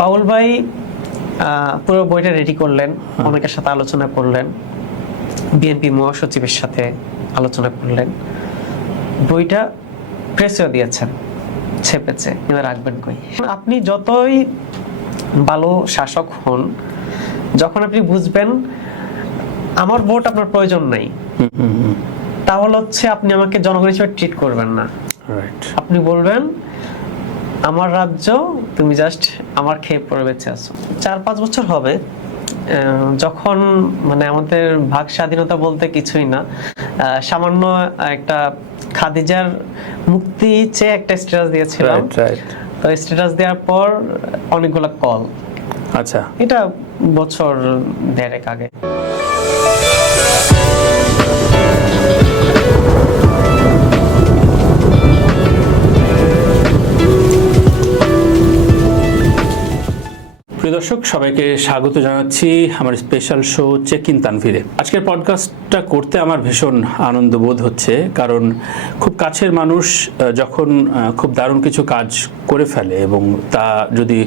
Paul ভাই পুরো বইটা রেডি করলেন, অনেকের সাথে আলোচনা করলেন, বিএনপি মহাসচিবের সাথে আলোচনা করলেন, বইটা প্রেসেও দিয়েছেন ছেপেছে, কিন্তু রাখবেন কই? আপনি যতই ভালো শাসক হন, যখন আপনি বুঝবেন আমার ভোট আপনার প্রয়োজন নাই, তাহলে হচ্ছে আপনি আমাকে জনগণ হিসেবে ট্রিট করবেন না। আপনি বলবেন আমার রাজ্য, তুমি জাস্ট আমার খেয়ে পড়ে বেঁচে আছো। 4-5 বছর হবে যখন মানে আমাদের ভাগ স্বাধীনতা বলতে কিছুই না, সামান্য একটা খাদিজার মুক্তি চেয়ে একটা স্ট্যাটাস দিয়েছিলাম। তো স্ট্যাটাস দেওয়ার পর অনেকগুলো কল। আচ্ছা, এটা বছর 1.5 আগে। প্রিয় দর্শক, সবাইকে স্বাগত জানাচ্ছি আমার স্পেশাল শো চেক ইন তানভীরে। আজকের পডকাস্টটা করতে আমার ভীষণ আনন্দ বোধ হচ্ছে, কারণ খুব কাছের মানুষ যখন খুব দারুণ কিছু কাজ করে ফেলে এবং তা যদি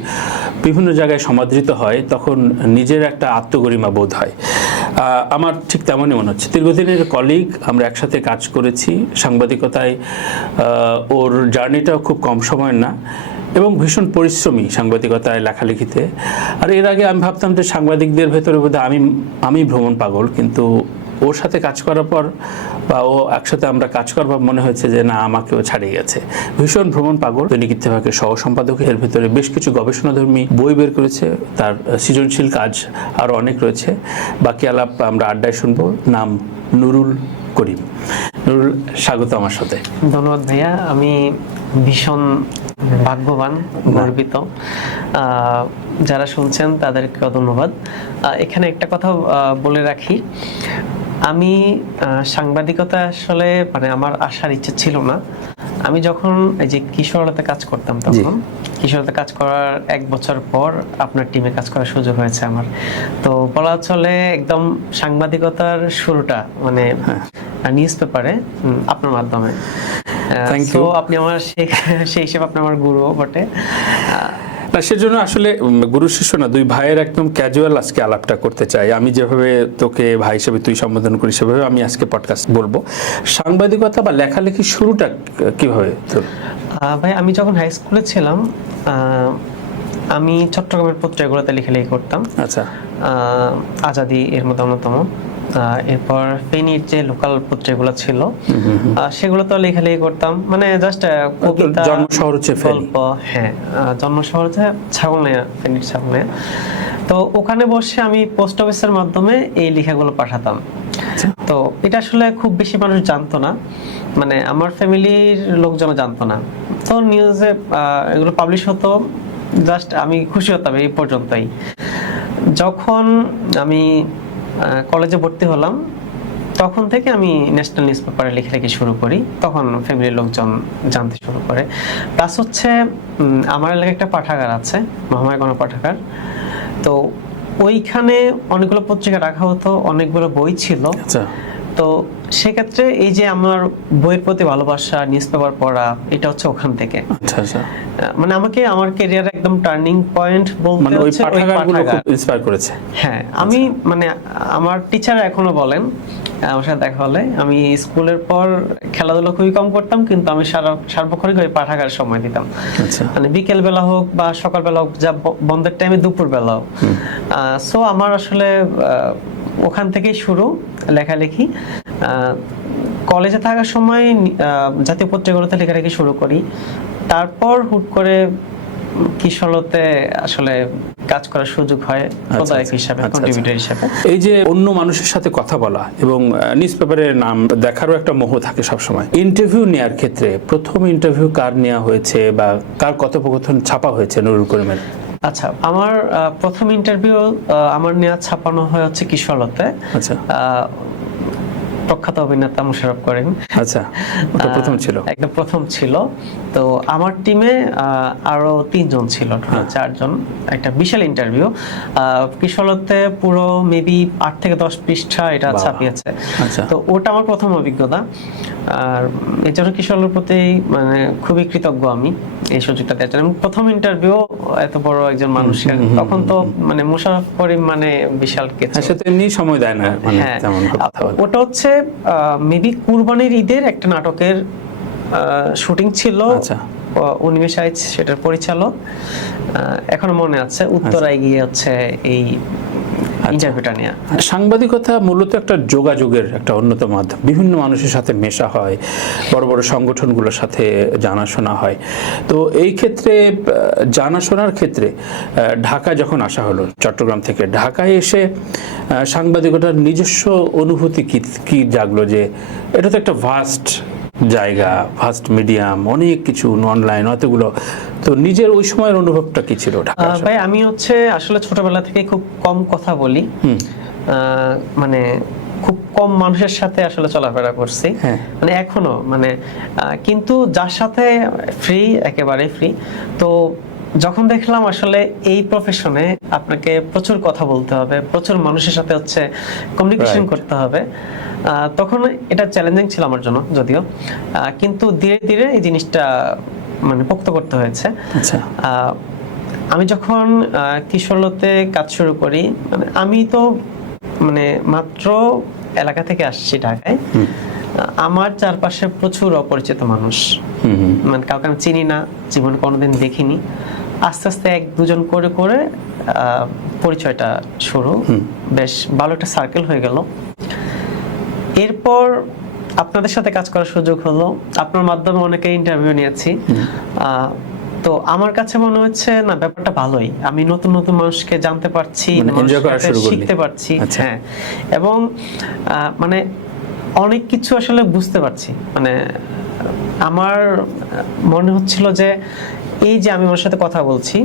বিভিন্ন জায়গায় সমাদৃত হয়, তখন নিজের একটা আত্মগরিমা বোধ হয়। আমার ঠিক তেমনই মনে হচ্ছে। দীর্ঘদিনের কলিগ, আমরা একসাথে কাজ করেছি সাংবাদিকতায়। ওর জার্নিটাও খুব কম সময়ের না এবং ভীষণ পরিশ্রমী সাংবাদিকতায়, লেখালেখিতে। আর এর আগে আমি ভাবতাম যে সাংবাদিকদের ভেতরে বোধহয় আমি ভ্রমণ পাগল, কিন্তু ওর সাথে কাজ করার পর বা ও একসাথে আমরা কাজ করবার মনে হয়েছে যে না, আমাকেও ছাড়িয়ে গেছে। ভীষণ ভ্রমণ পাগল। দৈনিক ইত্তেফাকের সহ সম্পাদক, এর ভেতরে বেশ কিছু গবেষণাধর্মী বই বের করেছে, তার সৃজনশীল কাজ আরও অনেক রয়েছে। বাকি আলাপ আমরা আড্ডায় শুনবো। নাম নুরুল করিম। নুরুল, স্বাগত আমার সাথে। ধন্যবাদ ভাইয়া, আমি ভীষণ ভাগ্যবান, গর্বিত। যারা শুনছেন তাদেরকেও ধন্যবাদ। এখানে একটা কথা বলে রাখি, আমি সাংবাদিকতা আসলে মানে আমার আসার ইচ্ছে ছিল না। আমি যখন এই যে কিশোরতে কাজ করতাম, তখন কিশোরতে কাজ করার 1 বছর পর আপনার টিমে কাজ করার সুযোগ হয়েছে আমার। তো বলা চলে একদম সাংবাদিকতার শুরুটা মানে নিউজ পেপারে আপনার মাধ্যমে। তো আপনি আমার সেই হিসেবে আপনি আমার গুরু বটে। না, সেজন্য আসলে গুরু শিষ্য না, দুই ভাইয়ের একদম ক্যাজুয়াল আজকে আলাপটা করতে চাই। আমি যেভাবে তোকে ভাই হিসেবে তুই সম্বোধন করি, সেভাবে আমি আজকে পডকাস্ট বলবো। সাংবাদিকতা বা লেখালেখির শুরুটা কিভাবে তোর? ভাই, আমি যখন হাই স্কুলে ছিলাম, আমি চট্টগ্রামের পত্রিকাগুলোতে লেখালেখি করতাম। আচ্ছা, আজাদি এর মধ্যে অন্যতম। এরপর ফেনীর যে লোকাল পত্রিকাগুলো ছিল সেগুলো তো লেখালেখি করতাম, মানে জাস্ট কবিতা, জন্মশহর হচ্ছে গল্প। হ্যাঁ, জন্মশহর হচ্ছে ছাগলনাইয়া, ফেনীর ছাগলনাইয়া। তো ওখানে বসে আমি পোস্ট অফিসের মাধ্যমে এই লেখাগুলো পাঠাতাম। তো এটা আসলে খুব বেশি মানুষ জানতো না, মানে আমার ফ্যামিলির লোকজন জানতো না। তো নিউজে এগুলো পাবলিশ হতো, জাস্ট আমি খুশি হতাম এই পর্যন্তই। যখন আমি কলেজে ভর্তি হলাম, তখন থেকে আমি ন্যাশনাল নিউজ পেপারে লেখালেখি শুরু করি। তখন ফ্যামিলির লোকজন জানতে শুরু করে। প্লাস হচ্ছে আমার এলাকায় একটা পাঠাগার আছে, মহামায়া গণপাঠাগার। তো ওইখানে অনেকগুলো পত্রিকা রাখা হতো, অনেকগুলো বই ছিল। তো সেক্ষেত্রে এই যে আমার বইয়ের প্রতি ভালোবাসা, নিউজ পেপার পড়া, এটা হচ্ছে ওখান থেকে। মানে আমাকে আমার ক্যারিয়ারে একদম টার্নিং পয়েন্ট বলতে হচ্ছে ওই পাঠাগারগুলো খুব ইন্সপায়ার করেছে। হ্যাঁ, আমি মানে আমার টিচার এখনো বলেন, আমার সাথে দেখা হলে, আমি স্কুলের পর খেলাধুলা খুবই কম করতাম, কিন্তু আমি সার্বক্ষণিক ওই পাঠাগার সময় দিতাম। মানে বিকেল বেলা হোক বা সকাল বেলা হোক, যা বন্ধের টাইমে দুপুর বেলা হোক। সো আমার আসলে ওখান থেকেই শুরু লেখালেখি। কলেজে থাকার সময় জাতীয় পত্রিকাগুলোতে লেখালেখি শুরু করি। তারপর হুট করে কিশোরতে আসলে কাজ করার সুযোগ হয় প্রদায়ক হিসাবে, কন্ট্রিবিউটর হিসাবে। এই যে অন্য মানুষের সাথে কথা বলা এবং নিউজ পেপারের নাম দেখারও একটা মোহ থাকে সবসময়। ইন্টারভিউ নেওয়ার ক্ষেত্রে প্রথম ইন্টারভিউ কার নেওয়া হয়েছে বা কার কথোপকথন ছাপা হয়েছে নুরুল করিমের? আচ্ছা, আমার প্রথম ইন্টারভিউ আমার নেওয়া ছাপানো হয় হচ্ছে কিশোরতে। আচ্ছা, প্রখ্যাত অভিনেতা মোশাররফ করিম। আচ্ছা, ওটা প্রথম ছিল, একদম প্রথম ছিল। তো আমার টিমে আরো 3 জন ছিল, 4 জন। একটা বিশাল ইন্টারভিউ, কিশোরতে পুরো মেবি 8 থেকে 10 পৃষ্ঠা এটা ছাপিয়েছে। তো ওটা আমার প্রথম অভিজ্ঞতা, আর এই জন্য কিশোরের প্রতি মানে খুবই কৃতজ্ঞ আমি এই সুযোগটা দেওয়ার জন্য। প্রথম ইন্টারভিউ এত বড় একজন মানুষের, তখন তো মানে মোশাররফ করিম মানে বিশাল কিছু, সে তো এমনি সময় দেয় না মানে তেমন কথা বলে। ওটা হচ্ছে মেবি কুরবানির ঈদের একটা নাটকের শুটিং ছিল। উনিশ আইচ সেটার পরিচালক, এখনো মনে আছে, উত্তরায় গিয়ে হচ্ছে এই ইন্টারভিউটা নিয়ে। সাংবাদিকতা মূলত একটা যোগাযোগের একটা অন্যতম মাধ্যম, বিভিন্ন মানুষের সাথে মেশা হয়, বড় বড় সংগঠনগুলোর সাথে জানাশোনা হয়। তো এই ক্ষেত্রে জানাশোনার ক্ষেত্রে ঢাকা যখন আসা হলো, চট্টগ্রাম থেকে ঢাকায় এসে সাংবাদিকতার নিজস্ব অনুভূতি কি জাগলো, যে এটা তো একটা ভাস্ট জায়গা, ফার্স্ট মিডিয়াম, অনেক কিছু অনলাইন অতগুলো, তো নিজের ওই সময়ের অনুভবটা কি ছিল? ভাই আমি হচ্ছে আসলে ছোটবেলা থেকে খুব কম কথা বলি, মানে খুব কম মানুষের সাথে আসলে চলাফেরা করছি, মানে এখনো মানে, কিন্তু যার সাথে ফ্রি, একেবারে ফ্রি। তো যখন দেখলাম আসলে এই প্রফেশনে আপনাকে প্রচুর কথা বলতে হবে, প্রচুর মানুষের সাথে হচ্ছে কমিউনিকেশন করতে হবে, তখন এটা চ্যালেঞ্জিং ছিল আমার জন্য যদিও, কিন্তু ধীরে ধীরে এই জিনিসটা মানে পোক্ত করতে হয়েছে। আমি যখন কিশোরতে কাজ শুরু করি, মানে আমি তো মানে মাত্র এলাকা থেকে আসছি ঢাকায়, আমার চারপাশে প্রচুর অপরিচিত মানুষ, মানে কাউকে আমি চিনি না, জীবনে কোনোদিন দেখিনি। আস্তে আস্তে 1-2 জন করে করে পরিচয়টা শুরু, বেশ ভালো একটা সার্কেল হয়ে গেল। এরপর আপনাদের সাথে কাজ করার সুযোগ হলো, আপনার মাধ্যমে অনেকে ইন্টারভিউ নিয়েছি। তো আমার কাছে মনে হচ্ছে না ব্যাপারটা ভালোই, আমি নতুন নতুন মানুষকে জানতে পারছি, শিখতে পারছি, হ্যাঁ, এবং মানে অনেক কিছু আসলে বুঝতে পারছি। মানে আমার মনে হচ্ছিল যে এই যে আমি ওর সাথে কথা বলছি,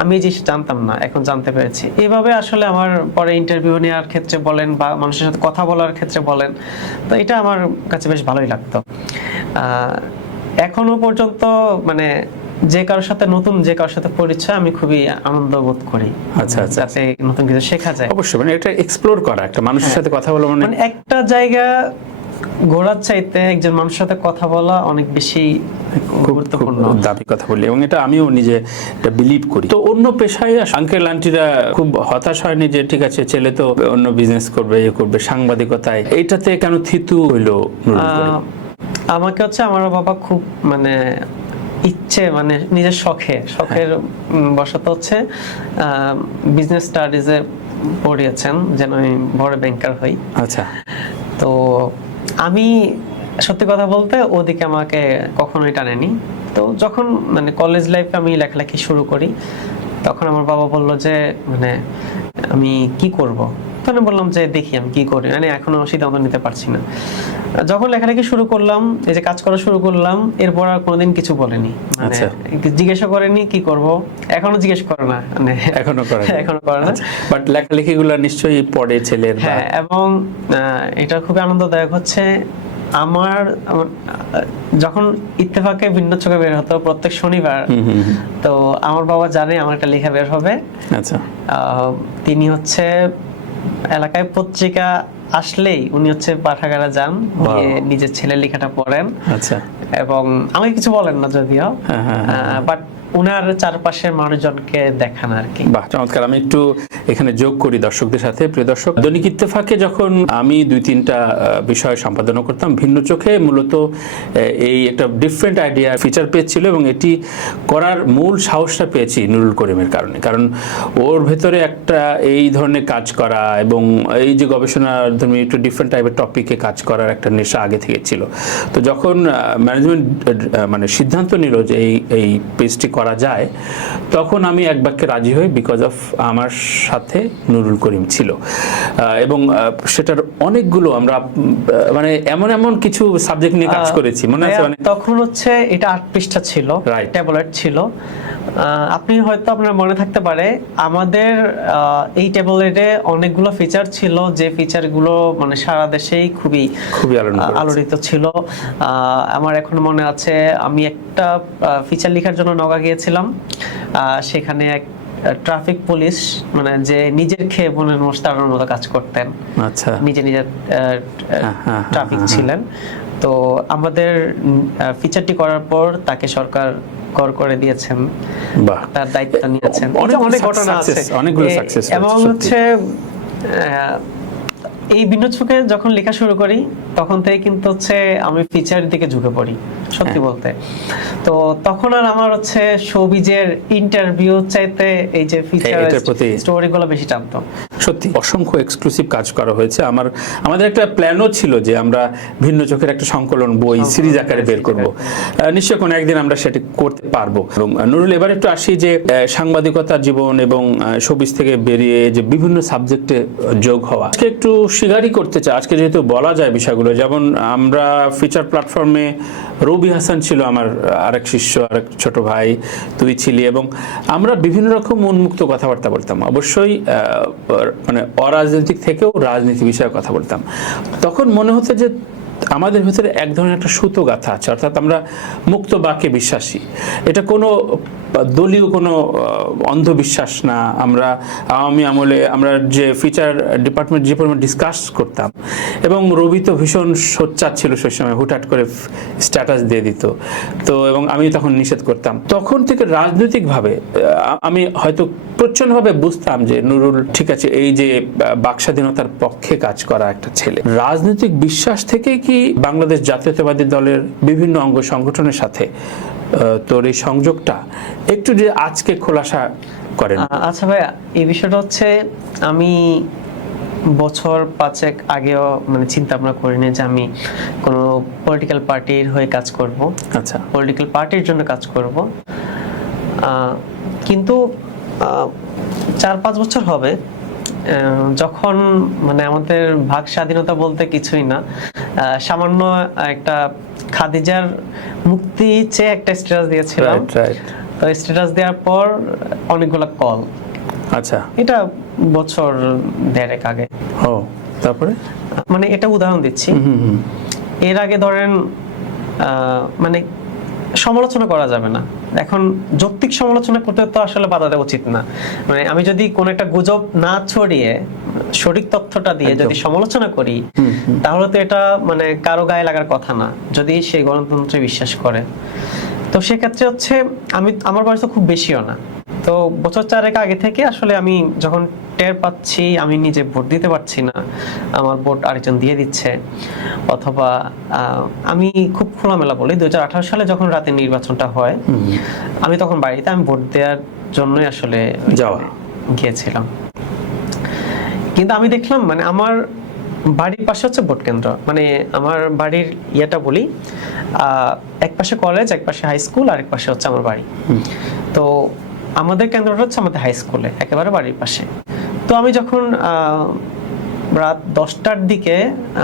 আমি এই জিনিস জানতাম না, এখন জানতে পেরেছি। এইভাবে আসলে আমার পরে ইন্টারভিউ নেওয়ার ক্ষেত্রে বলেন বা মানুষের সাথে কথা বলার ক্ষেত্রে বলেন, তো এটা আমার কাছে বেশ ভালোই লাগতো। এখনো পর্যন্ত মানে যে কারোর সাথে নতুন যে কারোর সাথে পরিচয় আমি খুবই আনন্দ বোধ করি। যাতে নতুন কিছু শেখা যায়। অবশ্যই, মানে এটা এক্সপ্লোর করা, একটা মানুষের সাথে কথা বলা মানে একটা জায়গা ঘোরার চাইতে একজন মানুষের সাথে কথা বলা অনেক বেশি গুরুত্বপূর্ণ, দাবি কথা বলি, এবং এটা আমিও নিজে এটা বিলিভ করি। তো অন্য পেশায় আঙ্কেল আন্টিরা খুব হতাশ হয়নি যে ঠিক আছে ছেলে তো অন্য বিজনেস করবে, এ করবে, সাংবাদিকতায় এইটাতে কেন থিতু হইলো? আমাকে হচ্ছে আমার বাবা খুব মানে ইচ্ছে, মানে নিজের শখের বশত হচ্ছে বিজনেস স্টাডিজে পড়িয়েছেন যেন আমি বড় ব্যাংকার হই। আচ্ছা। তো আমি সত্যি কথা বলতে ওদিকে আমাকে কখনোই টানেনি। তো যখন মানে কলেজ লাইফে আমি লেখালেখি শুরু করি, তখন আমার বাবা বলল যে মানে আমি কি করব, তখন বললাম যে দেখি আমি কি করি, মানে এখনো সিদ্ধান্ত নিতে পারছি না। যখন লেখালেখি শুরু করলাম, এই যে কাজ করা শুরু করলাম, এরপর আর কোনোদিন কিছু বলেনি, মানে জিজ্ঞাসা করেনি কি করব, এখনো জিজ্ঞেস করে না, মানে এখনো করে না। বাট লেখালেখিগুলো নিশ্চয়ই পড়ে ছেলের। হ্যাঁ, এবং এটা খুবই আনন্দদায়ক হচ্ছে আমার যখন ইত্তেফাকে ভিন্ন চোখে বের হতো প্রত্যেক শনিবার, তো আমার বাবা জানে আমার একটা লেখা বের হবে। আচ্ছা। তিনি হচ্ছে এলাকায় পত্রিকা আসলেই উনি হচ্ছে পাঠাগারে যান, নিজের ছেলের লেখাটা পড়েন। আচ্ছা। এবং আমাকে কিছু বলেন না যদিও, বাট উনার চারপাশের মানুষজনকে দেখান আর কি। বাহ, চমৎকার। আমি একটু এখানে যোগ করি দর্শকদের সাথে। প্রিয় দর্শক, দৈনিক ইত্তেফাকে যখন আমি 2-3টা বিষয় সম্পাদনা করতাম ভিন্ন চোখে, মূলত এই একটা ডিফারেন্ট আইডিয়া ফিচার পেয়েছিল, এবং এটি করার মূল সাহসটা পেয়েছি নুরুল করিমের কারণে। কারণ ওর ভেতরে একটা এই ধরনের কাজ করা এবং এই যে গবেষণা ধর্মী একটু ডিফারেন্ট টাইপের টপিকে কাজ করার একটা নেশা আগে থেকে ছিল। তো যখন ম্যানেজমেন্ট মানে সিদ্ধান্ত নিল যে এই পেজটি করা যায়, তখন আমি এক বাক্যে রাজি হই, বিকজ অফ আমার সাথে নুরুল করিম ছিল। এবং সেটার অনেকগুলো আমরা মানে এমন কিছু সাবজেক্ট নিয়ে কাজ করেছি, মনে আছে? মানে তখন হচ্ছে এটা 8 পৃষ্ঠা ছিল, ট্যাবলেট ছিল, আপনি হয়তো আপনার মনে থাকতে পারে আমাদের এই ট্যাবলেটে অনেকগুলো ফিচার ছিল, যে ফিচারগুলো মানে সারা দেশেই খুবই আলোড়িত ছিল। আমার এখন মনে আছে আমি একটা ফিচার লেখার জন্য নওগাঁ গিয়েছিলাম, সেখানে এক ট্রাফিক পুলিশ মানে যে নিজের খেয়ে বোনের মোষ তাড়ানোর মতো কাজ করতেন, আচ্ছা, নিজে ট্রাফিক ছিলেন। তো আমাদের ফিচারটি করার পর তাকে সরকার কর করে দিয়েছেন, তার দায়িত্ব নিয়েছেন। অনেক ঘটনা আছে, অনেকগুলো সাকসেস। এবং হচ্ছে এই বিনোচকে যখন লেখা শুরু করি তখন থেকে কিন্তু হচ্ছে আমি ফিচার দিকে ঝুঁকে পড়ি সত্যি বলতে। তো তখন আর আমার হচ্ছে শোবিজের ইন্টারভিউ চাইতে এই যে ফিচার স্টোরিগুলো বেশি টানতো। সত্যি অসংখ্য এক্সক্লুসিভ কাজ করা হয়েছে। আমাদের একটা প্ল্যানও ছিল যে আমরা ভিন্ন চোখের একটা সংকলন বই সিরিজ আকারে বের করব। নিশ্চয় কোনো একদিন আমরা সেটা করতে পারবো। এবং নুরুল, এবার একটু আসি যে সাংবাদিকতার জীবন এবং শোবিজ থেকে বেরিয়ে যে বিভিন্ন সাবজেক্টে যোগ হওয়া, আজকে একটু স্বীকারই করতে চাই, আজকে যেহেতু বলা যায় বিষয়গুলো, যেমন আমরা ফিচার প্ল্যাটফর্মে রবি হাসান ছিল আমার আরেক শিষ্য, আরেক ছোট ভাই, তুই ছিলি, এবং আমরা বিভিন্ন রকম উন্মুক্ত কথাবার্তা বলতাম। অবশ্যই মানে অরাজনৈতিক থেকেও রাজনীতি বিষয়ে কথা বলতাম। তখন মনে হতো যে আমাদের ভিতরে এক ধরনের একটা সুতো গাথা আছে, অর্থাৎ আমরা মুক্ত বাক্যে বিশ্বাসী। এটা কোনো দলীয় কোনো অন্ধবিশ্বাস না। আমরা আওয়ামী আমলে আমরা যে ফিচার ডিপার্টমেন্ট যে পরিমাণ ডিসকাস করতাম, এবং রবি তো ভীষণ সোচ্চার ছিল সেই সময়, হুটহাট করে স্ট্যাটাস দিয়ে দিত। তো এবং আমি তখন নিষেধ করতাম। তখন থেকে রাজনৈতিকভাবে আমি হয়তো প্রচন্ডভাবে বুঝতাম যে নুরুল ঠিক আছে, এই যে বাক স্বাধীনতার পক্ষে কাজ করা একটা ছেলে। রাজনৈতিক বিশ্বাস থেকে কি বাংলাদেশ জাতীয়তাবাদী দলের বিভিন্ন অঙ্গ সংগঠনের সাথে তোর এই সংযোগটা একটু যে আজকে খোলাসা করেন? আচ্ছা ভাই, এই বিষয়টা হচ্ছে আমি বছর 5 আগেও মানে চিন্তা ভাবনা করিনি যে আমি কোনো পলিটিক্যাল পার্টির হয়ে কাজ করব। আচ্ছা, পলিটিক্যাল পার্টির জন্য কাজ করব। কিন্তু 4-5 বছর হবে যখন মানে আমাদের ভাগ স্বাধীনতা বলতে কিছুই না, সামান্য একটা খাদিজার মুক্তি চেয়ে একটা স্ট্যাটাস দিয়েছিলাম। তো স্ট্যাটাস দেওয়ার পর অনেকগুলো কল। আচ্ছা, এটা বছর 1.5 আগে। ও, তারপরে মানে এটা উদাহরণ দিচ্ছি। এর আগে ধরেন মানে সমালোচনা করা যাবে না, এখন যৌক্তিক সমালোচনা করতে তো আসলে বাধা দেওয়া উচিত না। মানে আমি যদি কোনো একটা গুজব না ছড়িয়ে সঠিক তথ্যটা দিয়ে যদি সমালোচনা করি, তাহলে তো এটা মানে কারো গায়ে লাগার কথা না, যদি সেই গণতন্ত্রে বিশ্বাস করে। তো সেক্ষেত্রে হচ্ছে আমার বয়স তো খুব বেশিও না। তো বছর 4 আগে থেকে আসলে আমি যখন টের পাচ্ছি আমি নিজে ভোট দিতে পারছি না, আমার ভোট আরেকজন দিয়ে দিচ্ছে, অথবা আমি খুব খোলামেলা বলি 2018 সালে যখন রাতে নির্বাচনটা হয়, আমি তখন বাড়িতে আমি ভোট দেওয়ার জন্যই আসলে গিয়েছিলাম। কিন্তু আমি দেখলাম মানে আমার বাড়ির পাশে হচ্ছে ভোট কেন্দ্র, মানে আমার বাড়ির ইয়েটা বলি, এক পাশে কলেজ, এক পাশে হাই স্কুল, আর এক পাশে হচ্ছে আমার বাড়ি। তো আমাদের কেন্দ্রটা হচ্ছে আমাদের হাই স্কুলে একেবারে বাড়ির পাশে। তো আমি যখন রাত 10টার দিকে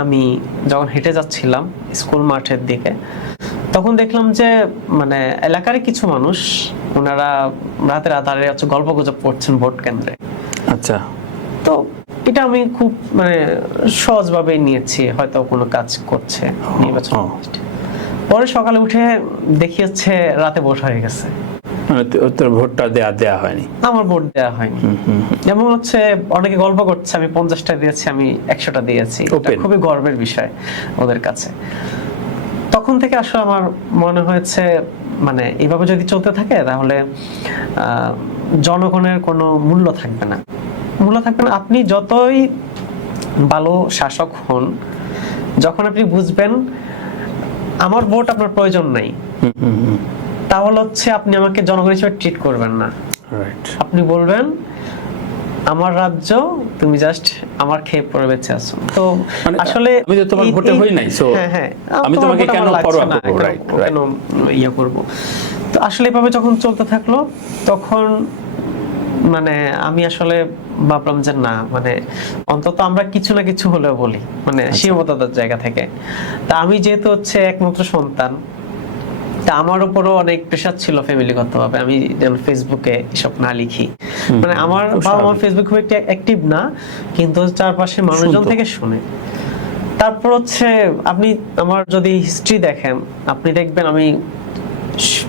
আমি যখন হেঁটে যাচ্ছিলাম স্কুল মাঠের দিকে, তখন দেখলাম যে মানে এলাকার কিছু মানুষ ওনারা রাতের আধারে হচ্ছে গল্প গুজব করছেন ভোট কেন্দ্রে। আচ্ছা, তো এটা আমি খুব মানে সহজভাবে নিয়েছি, হয়তো কোনো কাজ করছে নির্বাচন। পরে সকালে উঠে দেখি হচ্ছে রাতে ভোট হয়ে গেছে। তোর ভোটটা দেয়া হয়নি? আমার ভোট দেয়া হয়নি। যেমন হচ্ছে অনেকে গল্প করছে আমি 50টা দিয়েছি, আমি 100টা দিয়েছি, খুবই গর্বের বিষয় ওদের কাছে। তখন থেকে আসলে আমার মনে হয়েছে মানে এইভাবে যদি চলতে থাকে তাহলে জনগণের কোনো মূল্য থাকবে না। আপনি যতই ভালো শাসক হন, যখন আপনি বুঝবেন আমার ভোট আপনার প্রয়োজন নাই, তাহলে হচ্ছে আপনি আমাকে জনগণ হিসেবে ট্রিট করবেন না। আপনি বলবেন আমার রাজ্য, তুমি জাস্ট আমার খেয়ে পড়ে বেঁচে আছো। তো আসলে আমি তো তোমার ভোটে হই নাই, সো আমি তোমাকে কেন পরোয়া করব, কেন ইয়া করব। তো আসলে এভাবে যখন চলতে থাকলো তখন মানে আমি আসলে ভাবলাম যে না, মানে অন্তত আমরা কিছু না কিছু হলেও বলি, মানে সীমাবদ্ধতার জায়গা থেকে। তা আমি যেহেতু হচ্ছে একমাত্র সন্তান, তা আমার উপরও অনেক প্রেশার ছিল ফ্যামিলিগতভাবে, আমি যেন ফেসবুকে এসব না লিখি। মানে আমার বাবা মা ফেসবুক খুব একটা অ্যাক্টিভ না, কিন্তু চারপাশে মানুষজন থেকে শুনে। তারপর হচ্ছে আপনি আমার যদি হিস্ট্রি দেখেন, আপনি দেখবেন আমি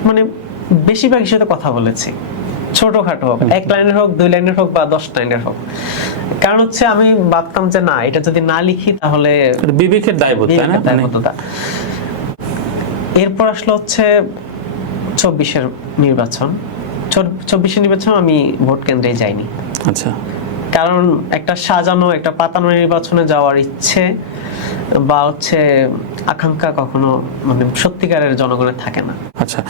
মানে বেশিরভাগ সাথে কথা বলেছি, ছোটখাটো হোক, 1 লাইনের হোক, 2 লাইনের হোক বা 10 লাইনের হোক। কারণ হচ্ছে আমি ভাবতাম যে না, এটা যদি না লিখি তাহলে বিবেকের দায়বোধ, তাই না? দায়বদ্ধতা। এরপর আসলে হচ্ছে 24-এর নির্বাচন। 24-এর নির্বাচন আমি ভোট কেন্দ্রে যাইনি। আচ্ছা। কারণ একটা সাজানো, একটা পাতানো নির্বাচনে যাওয়ার ইচ্ছে বা হচ্ছে আকাঙ্ক্ষা কখনো মানে সত্যিকারের জনগণের থাকে না। আচ্ছা,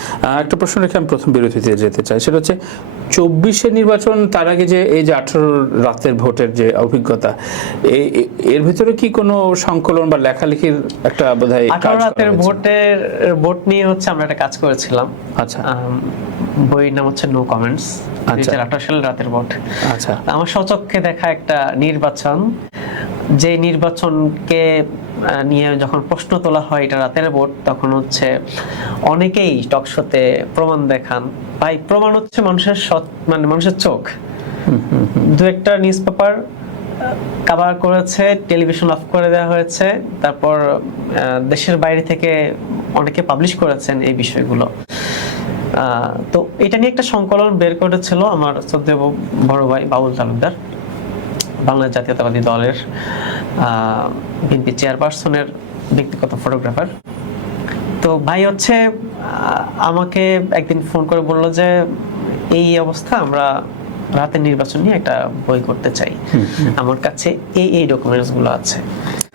একটা প্রশ্ন রেখে আমি প্রথম বিরতিতে যেতে চাই, সেটা হচ্ছে 24-এর নির্বাচন, তার আগে যে এই যে 18 রাতের ভোটের যে অভিজ্ঞতা, এর ভিতরে কি কোনো সংকলন বা লেখালেখির একটা বোধহয় 18 রাতের ভোট নিয়ে হচ্ছে আমরা একটা কাজ করেছিলাম। আচ্ছা। বইয়ের নাম হচ্ছে নো কমেন্টস, 2018 সালের রাতের ভোট। আচ্ছা। আমার স্বচক্ষে দেখা একটা নির্বাচন, যে নির্বাচনকে নিয়ে যখন প্রশ্ন তোলা হয় এটা রাতের ভোট, তখন হচ্ছে অনেকেই টকশোতে প্রমাণ দেখান। ভাই, প্রমাণ হচ্ছে মানুষের মানে মানুষের চোখ। 2-একটা নিউজ পেপার কভার করেছে, টেলিভিশন অফ করে দেওয়া হয়েছে, তারপর দেশের বাইরে থেকে অনেকে পাবলিশ করেছেন এই বিষয়গুলো। তো এটা নিয়ে একটা সংকলন বের করেছিল আমার শ্রদ্ধেয় বড় ভাই বাবুল তালুকদার, বাংলাদেশ জাতীয়তাবাদী দলের বিএনপি চেয়ারপারসনের ব্যক্তিগত ফটোগ্রাফার। তো ভাই হচ্ছে আমাকে একদিন ফোন করে বললো যে এই অবস্থা, আমরা রাতের নির্বাচন নিয়ে একটা বই করতে চাই, আমার কাছে এই ডকুমেন্টস গুলো আছে।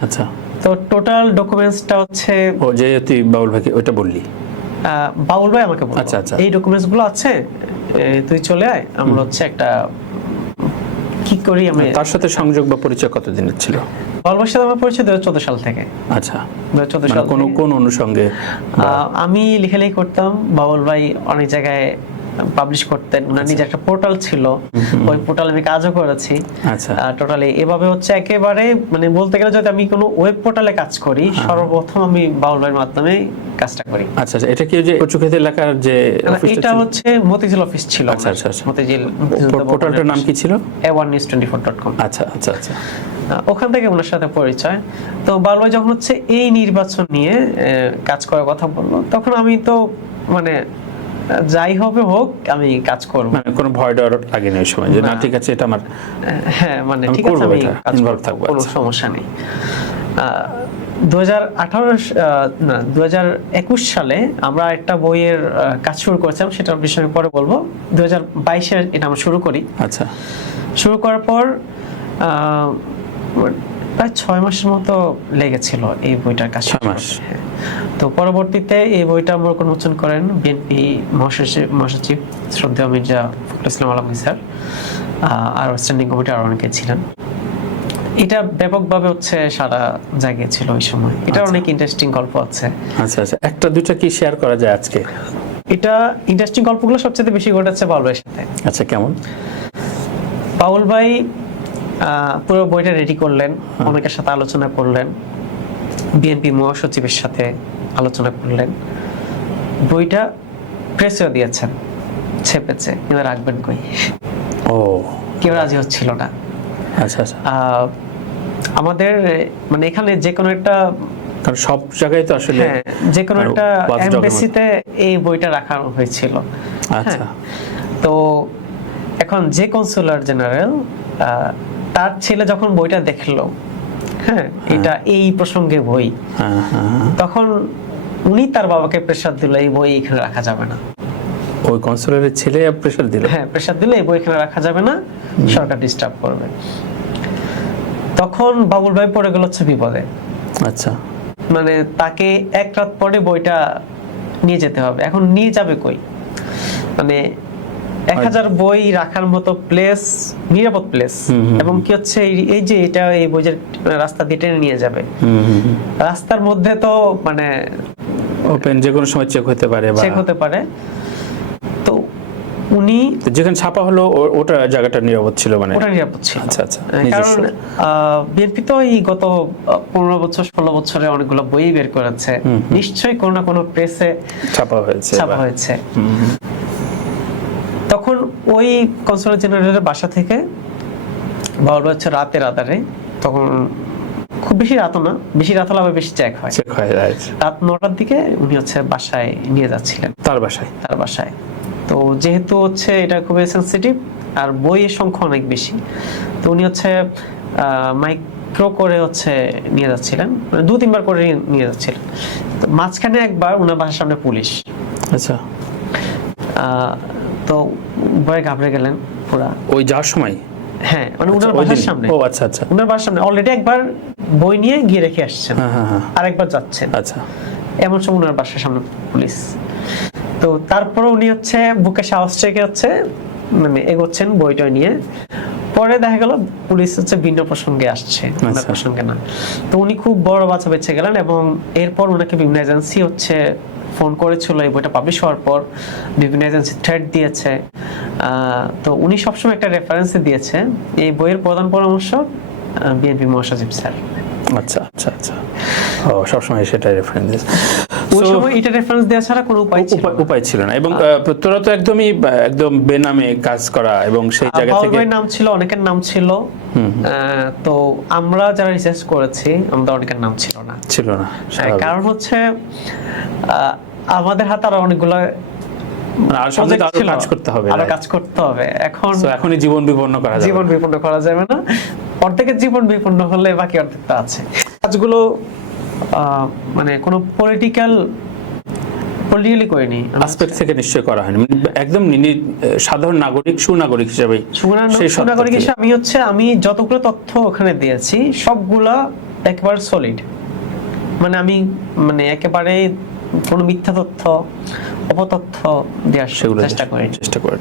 আচ্ছা। তো টোটাল ডকুমেন্টসটা হচ্ছে, ও যে তুই বাউল ভাইকে ওইটা বললি? বাউল ভাই আমাকে বলল এই ডকুমেন্টস গুলো আছে, তুই চলে আয়, আমরা হচ্ছে একটা কি করি। আমি তার সাথে সংযোগ বা পরিচয় কতদিনের ছিল? বাউল ভাইয়ের সাথে আমার পরিচয় 2014 সাল থেকে। আচ্ছা। 2014 সাল কোন অনুষঙ্গে? আমি লেখালেখি করতাম, বাউল ভাই অনেক জায়গায় পাবলিশ করতেন, ওনার নিজে একটা পোর্টাল ছিল, ওই পোর্টালে আমি কাজও করেছি। আচ্ছা। টোটালি এভাবে হচ্ছে একেবারে মানে বলতে গেলে যদি আমি কোনো ওয়েব পোর্টালে কাজ করি, সর্বপ্রথম আমি বাউল ভাইয়ের মাধ্যমে কাজটা করি। আচ্ছা। এটা কি যে কচুক্ষেত এলাকার যে অফিসটা? এটা হচ্ছে মতিঝিল অফিস ছিল। আচ্ছা আচ্ছা। মতিঝিল পোর্টালটার নাম কি ছিল? a1news24.com। আচ্ছা আচ্ছা আচ্ছা। ওখান থেকে ওনার সাথে পরিচয়। তো বাউল ভাই যখন হচ্ছে এই নির্বাচন নিয়ে কাজ করার কথা বললো, তখন আমি তো মানে যাই হবে হোক আমি কাজ করব, মানে কোনো ভয় ডর লাগেনি ওই সময় যে না ঠিক আছে এটা আমার, হ্যাঁ মানে ঠিক আছে আমি ইনভলভ থাকবো, কোনো সমস্যা নেই। 2021 সালে আমরা একটা বইয়ের কাজ শুরু করেছিলাম, সেটার বিষয়ে পরে বলবো। 2022-এ এটা আমরা শুরু করি। আচ্ছা। শুরু করার পর প্রায় 6 মাসের মতো লেগেছিল এই বইটার কাজ। 6 মাস। তো পরবর্তীতে এই বইটা আমরা উন্মোচন করেন বিএনপি মহাসচিব শ্রদ্ধেয় মির্জা ফখরুল ইসলাম আলমগীর স্যার, আর স্ট্যান্ডিং কমিটি আর অনেকে ছিলেন। এটা ব্যাপকভাবে হচ্ছে সারা জায়গায় ছিল ওই সময়। এটা অনেক ইন্টারেস্টিং গল্প আছে। আচ্ছা আচ্ছা, একটা দুইটা কি শেয়ার করা যায় আজকে? এটা ইন্টারেস্টিং গল্পগুলো সবচেয়ে বেশি ঘটেছে বাউল ভাইয়ের সাথে। আচ্ছা, কেমন? বাউল ভাই পুরো বইটা রেডি করলেন, অনেকের সাথে আলোচনা করলেন, বিএনপি মহাসচিবের সাথে আলোচনা করলেন, বইটা প্রেসেও দিয়েছেন ছেপেছে, কিন্তু রাখবেন কই? ও, কেউ রাজি হচ্ছিল না। আচ্ছা আচ্ছা। আমাদের মানে এখানে যে কোনো একটা, কারণ সব জায়গায় তো আসলে যে কোনো একটা এমবেসিতে এই বইটা রাখা হয়েছিল। আচ্ছা। তো এখন যে কনসুলার জেনারেল তার ছেলে যখন বইটা দেখলো, হ্যাঁ এটা এই প্রসঙ্গে বই, তখন উনি তার বাবাকে প্রেসার দিল এই বই এখানে রাখা যাবে না। ওই কনসুলারের ছেলে প্রেসার দিল? হ্যাঁ, প্রেসার দিল এই বই এখানে রাখা যাবে না, সরকার ডিস্টার্ব করবে। তখন বাবুল ভাই পড়ে গেল হচ্ছে বিপদে। আচ্ছা। মানে তাকে এক রাত পরে বইটা নিয়ে যেতে হবে। এখন নিয়ে যাবে কই? মানে 1000 বই রাখার মতো প্লেস, নিরাপদ প্লেস, এবং কি হচ্ছে এই যে এটা এই বইয়ের রাস্তা দিয়ে টেনে নিয়ে যাবে, রাস্তার মধ্যে তো মানে ওপেন, যে কোনো সময় চেক হতে পারে। তো উনি যেখানে ছাপা হলো ওটা জায়গাটা নিরাপদ ছিল মানে? ওটা নিরাপদ ছিল। আচ্ছা আচ্ছা। কারণ বিএনপি তো এই গত 15 বছর 16 বছরে অনেকগুলো বই বের করেছে, নিশ্চয়ই কোনো না কোনো প্রেসে ছাপা হয়েছে। তখন ওই কনসাল জেনারেলের বাসা থেকে বলা হচ্ছে রাতের আধারে, তখন খুব বেশি রাতও না, বেশি রাত হলে আবার বেশি চেক হয়, রাত 9টার দিকে উনি হচ্ছে বাসায় নিয়ে যাচ্ছিলেন, তার বাসায়। তো যেহেতু হচ্ছে এটা খুবই সেন্সিটিভ আর বইয়ের সংখ্যা অনেক বেশি, তো উনি হচ্ছে মাইক্রো করে হচ্ছে নিয়ে যাচ্ছিলেন, মানে 2-3 বার করে নিয়ে যাচ্ছিলেন। তো মাঝখানে একবার ওনার বাসার সামনে পুলিশ। আচ্ছা। তো ভয়ে ঘাবড়ে গেলেন পুরা ওই যাওয়ার সময়? হ্যাঁ, মানে ওনার বাসার সামনে। ও আচ্ছা আচ্ছা। ওনার বাসার সামনে অলরেডি একবার বই নিয়ে গিয়ে রেখে আসছেন, আরেকবার যাচ্ছেন। আচ্ছা। এমন সময় ওনার বাসার সামনে পুলিশ। তো তারপরে উনি হচ্ছে বুকে সাহস রেখে হচ্ছে মানে এগোচ্ছেন বইটা নিয়ে। পরে দেখা গেল পুলিশ হচ্ছে ভিন্ন প্রসঙ্গে আসছে, ওনার প্রসঙ্গে না। তো উনি খুব বড় বাঁচা বেঁচে গেলেন এবং এরপর ওনাকে বিভিন্ন এজেন্সি হচ্ছে ফোন করেছিল এই বইটা পাবলিশ হওয়ার পর, বিভিন্ন এজেন্সি থ্রেট দিয়েছে। তো উনি সবসময় একটা রেফারেন্স দিয়েছে, এই বইয়ের প্রধান পরামর্শক বিএনপি মহাসচিব স্যার। আচ্ছা আচ্ছা আচ্ছা। ও সবসময় সেটাই রেফারেন্স দিয়েছে। ওই সময় এটা রেফারেন্স দেওয়া ছাড়া কোনো উপায় ছিল না। এবং তোরা তো একদম বেনামে কাজ করা, এবং সেই জায়গা থেকে নাম ছিল, অনেকের নাম ছিল। তো আমরা যারা রিসার্চ করেছি আমাদের অনেকের নাম ছিল না। কারণ হচ্ছে আমাদের হাতে আরো অনেকগুলো কাজ করতে হবে। এখনই জীবন বিপন্ন করা যাবে না। অর্ধেকের জীবন বিপন্ন হলে বাকি অর্ধেক তো আছে। কাজগুলো মানে কোনো পলিটিক্যালি করিনি, অ্যাসপেক্ট থেকে নিশ্চয় করা হয়নি, একদম সাধারণ নাগরিক, সুনাগরিক হিসেবে। আমি যতগুলো তথ্য ওখানে দিয়েছি সবগুলা একেবারে সলিড, মানে আমি একেবারে কোনো মিথ্যা তথ্য, অপতথ্য দেওয়ার চেষ্টা করি।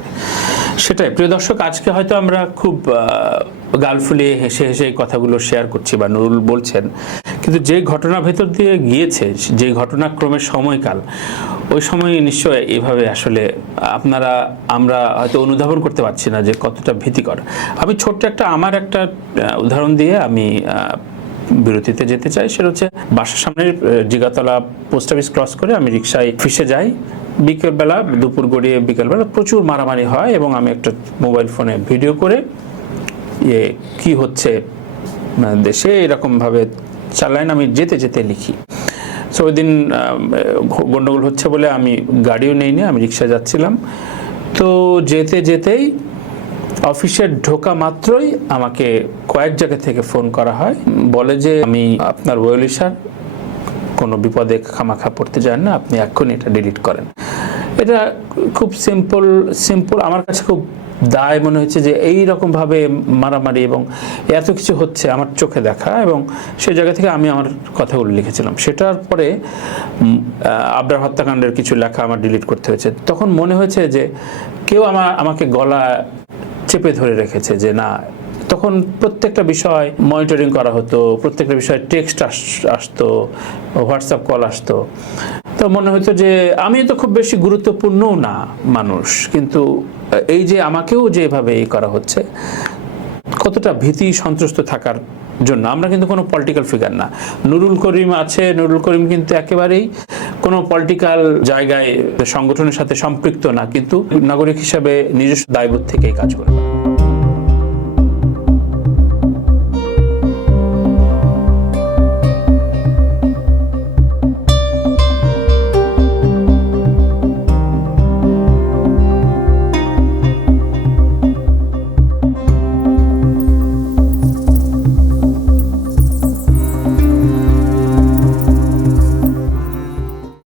সেটাই প্রিয় দর্শক, আজকে হয়তো আমরা খুব গাল ফুলিয়ে হেসে হেসে এই কথাগুলো শেয়ার করছি বা নুরুল বলছেন, কিন্তু যে ঘটনা ভেতর দিয়ে গিয়েছে, যে ঘটনাক্রমের সময়কাল, ওই সময় নিশ্চয় এইভাবে আসলে আমরা হয়তো অনুধাবন করতে পারছি না যে কতটা ভীতিকর। আমি ছোট্ট আমার একটা উদাহরণ দিয়ে আমি বিরতিতে যেতে চাই। সেটা হচ্ছে বাসার সামনের জিগাতলা পোস্ট অফিস ক্রস করে আমি রিক্সায় অফিসে যাই। বিকেলবেলা, দুপুর গড়িয়ে বিকেলবেলা প্রচুর মারামারি হয় এবং আমি একটা মোবাইল ফোনে ভিডিও করে কি হচ্ছে দেশে এরকম ভাবে চালাইন আমি যেতে যেতে লিখি। সো ওই দিন গন্ডগোল হচ্ছে বলে আমি গাড়িও নেইনি, আমি রিক্সায় যাচ্ছিলাম। তো যেতে যেতেই অফিসের ঢোকা মাত্রই আমাকে কয়েক জায়গা থেকে ফোন করা হয়, বলে যে আমি আপনার ওয়েলি স্যার, কোনো বিপদে খামাখা পড়তে যান না, আপনি এক্ষুনি এটা ডিলিট করেন। এটা খুব সিম্পল আমার কাছে খুব দায় মনে হচ্ছে যে এই রকম ভাবে মারামারি এবং এত কিছু হচ্ছে আমার চোখে দেখা, এবং সেই জায়গা থেকে আমি আমার কথাগুলো লিখেছিলাম। সেটার পরে আবরার হত্যাকাণ্ডের কিছু লেখা আমার ডিলিট করতে হয়েছে। তখন মনে হয়েছে যে কেউ আমাকে গলা চেপে ধরে রেখেছে, যে না, তখন প্রত্যেকটা বিষয় মনিটরিং করা হতো, প্রত্যেকটা বিষয় টেক্সট আসতো, হোয়াটসঅ্যাপ কল আসতো। তো মনে হতো যে আমি তো খুব বেশি গুরুত্বপূর্ণও না মানুষ, কিন্তু এই যে আমাকেও যেভাবে করা হচ্ছে, কতটা ভীতি সন্ত্রস্ত থাকার জন্য। আমরা কিন্তু কোনো পলিটিক্যাল ফিগার না। নুরুল করিম আছে, নুরুল করিম কিন্তু একেবারেই কোনো পলিটিক্যাল জায়গায় সংগঠনের সাথে সম্পৃক্ত না, কিন্তু নাগরিক হিসাবে নিজস্ব দায়বোধ থেকেই কাজ করে।